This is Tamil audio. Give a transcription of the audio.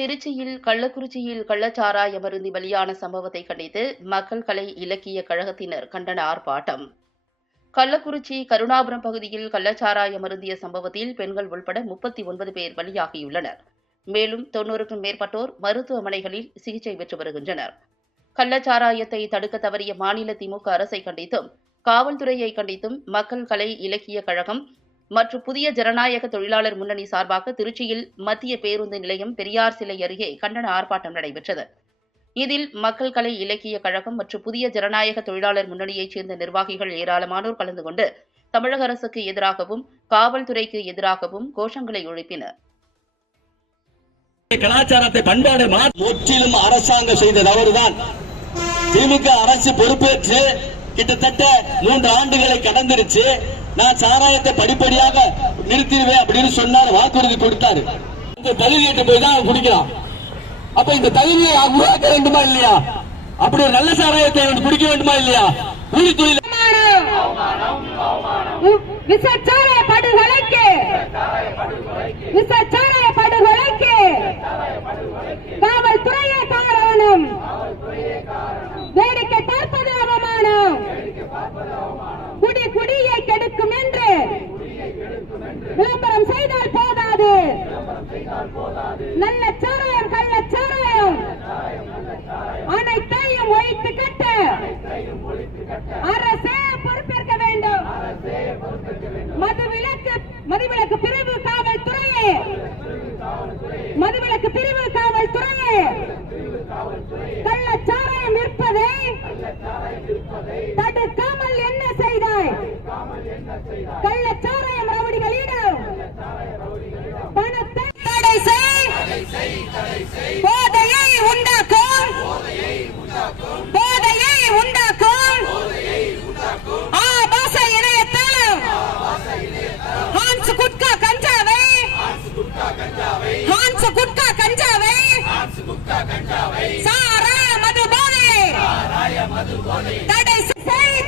திருச்சியில் கள்ளக்குறிச்சியில் கள்ளச்சாராய மருந்து வெளியான சம்பவத்தை கண்டித்து மக்கள் கலை இலக்கிய கழகத்தினர் கண்டன ஆர்ப்பாட்டம். கள்ளக்குறிச்சி கருணாபுரம் பகுதியில் கள்ளச்சாராய அருந்திய சம்பவத்தில் பெண்கள் உள்பட முப்பத்தி ஒன்பது பேர் பலியாகியுள்ளனர். மேலும் தொன்னூறுக்கும் மேற்பட்டோர் மருத்துவமனைகளில் சிகிச்சை பெற்று வருகின்றனர். கள்ளச்சாராயத்தை தடுக்க தவறிய மாநில திமுக அரசை கண்டித்தும் காவல்துறையை கண்டித்தும் மக்கள் கலை இலக்கிய கழகம் மற்றும் புதிய ஜனநாயக தொழிலாளர் முன்னணி சார்பாக திருச்சியில் மத்திய பேருந்து நிலையம் பெரியார் சிலை அருகே கண்டன ஆர்ப்பாட்டம் நடைபெற்றது. இதில் மக்கள் கலை இலக்கிய கழகம் மற்றும் புதிய ஜனநாயக தொழிலாளர் முன்னணியைச் சேர்ந்த நிர்வாகிகள் ஏராளமானோர் கலந்து கொண்டு தமிழக அரசுக்கு எதிராகவும் காவல்துறைக்கு எதிராகவும் கோஷங்களை எழுப்பினர். கலாச்சாரத்தை பண்பாடு முற்றிலும் அரசாங்கம் செய்த தவறுதான். திமுக அரசு பொறுப்பேற்று கிட்டத்தட்ட மூன்று ஆண்டுகளை கடந்துருச்சு. நான் சாராயத்தை படிப்படியாக நிறுத்திடுவேன் அப்படின்னு சொன்னார் வாக்குறுதி கொடுத்தாரு. இந்த தகுதியிட்டு போய் தான் அவன் குடிக்கிறான். அப்ப இந்த தகுதியை உருவாக்க வேண்டுமா இல்லையா? அப்படி ஒரு நல்ல சாராயத்தை குடிக்க வேண்டுமா இல்லையா? கூலி தொழில் விசச்சார விளம்பரம் செய்தால் போதாது. நல்ல சாராயம் கள்ள சாராயம். அனைத்தையும் ஒழித்து கட்ட. அரசே பொறுப்பேற்க வேண்டும். மதுவிலக்கு மதுவிலக்கு பிரிவு காவல்துறையே. மதுவிலக்கு பிரிவு காவல்துறையே. கள்ளச்சாராயம் விற்பதை தடுக்காமல் என்ன செய்தாய்? கள்ளச்சாராயம் சாராய மது போதையை தடை செய்